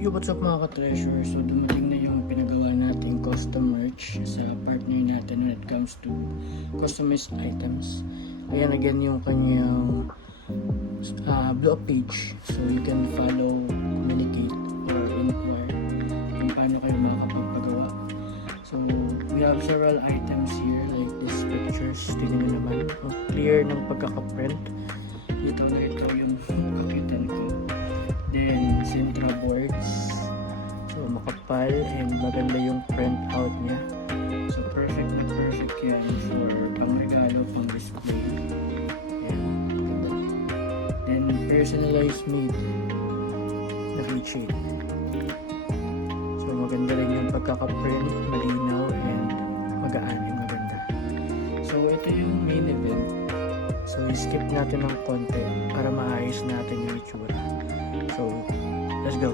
What's up mga ka-treasure? So dumating na yung pinagawa nating custom merch sa partner natin when it comes to customized items. Ayan again yung kanyang blog page. So you can follow, communicate, or inquire kung paano kayo makakapagpagawa. So we have several items here like these pictures. Tingnan nyo naman. Ang clear ng pagkakaprint. Ito yung kakitan ko. Then Sintra boards. So makapal and maganda yung print out niya. So perfect na perfect yan for pang-regalo, pang-display. Ayan, ganda. Then personalized made na keychain. So maganda rin yung pagkakaprint, malinaw and magaan and maganda. So ito yung main event. So skip natin ng konti para maayos natin yung itsura. So, let's go.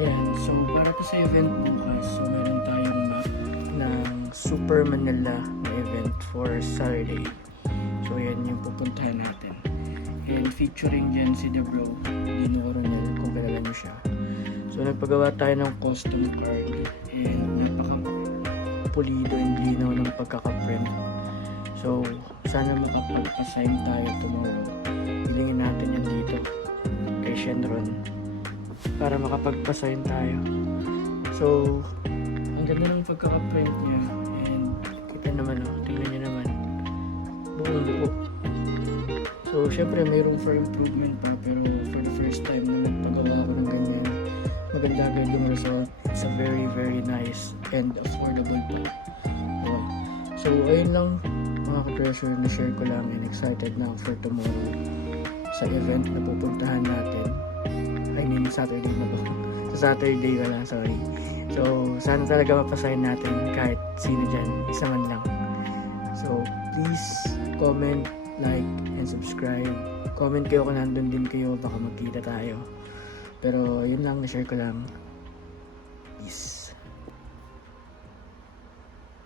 Ayan, so para to sa event bukas, so meron tayong map ng Super Manila na event for Saturday. So, ayan yung pupuntahan natin. And featuring dyan si The Bro, Dino Coronel, kung kilala nyo siya. So, nagpagawa tayo ng custom card and napaka-pulido and linaw ng pagkakaprint. So, sana makapag-assign tayo tomorrow. Hilingin natin yan dito kay Shenron para makapag-assign tayo. So, ang ganda ng pagkakaprint niya and kita naman tingnan nyo naman buong buo. So, syempre may room for improvement pa pero for the first time na nagpagawa ako ng ganyan, maganda agad yung result. It's a very very nice and affordable pa. So, ayun lang mga ka-treasure, na-share ko lang and excited na for tomorrow sa event na pupuntahan natin. I mean, Saturday na ba? Sa Saturday wala, sorry. So, sana talaga mapasahin natin kahit sino dyan, isa man lang. So, please comment, like, and subscribe. Comment kayo kung nandun din kayo, baka magkita tayo. Pero, yun lang, na-share ko lang. Peace.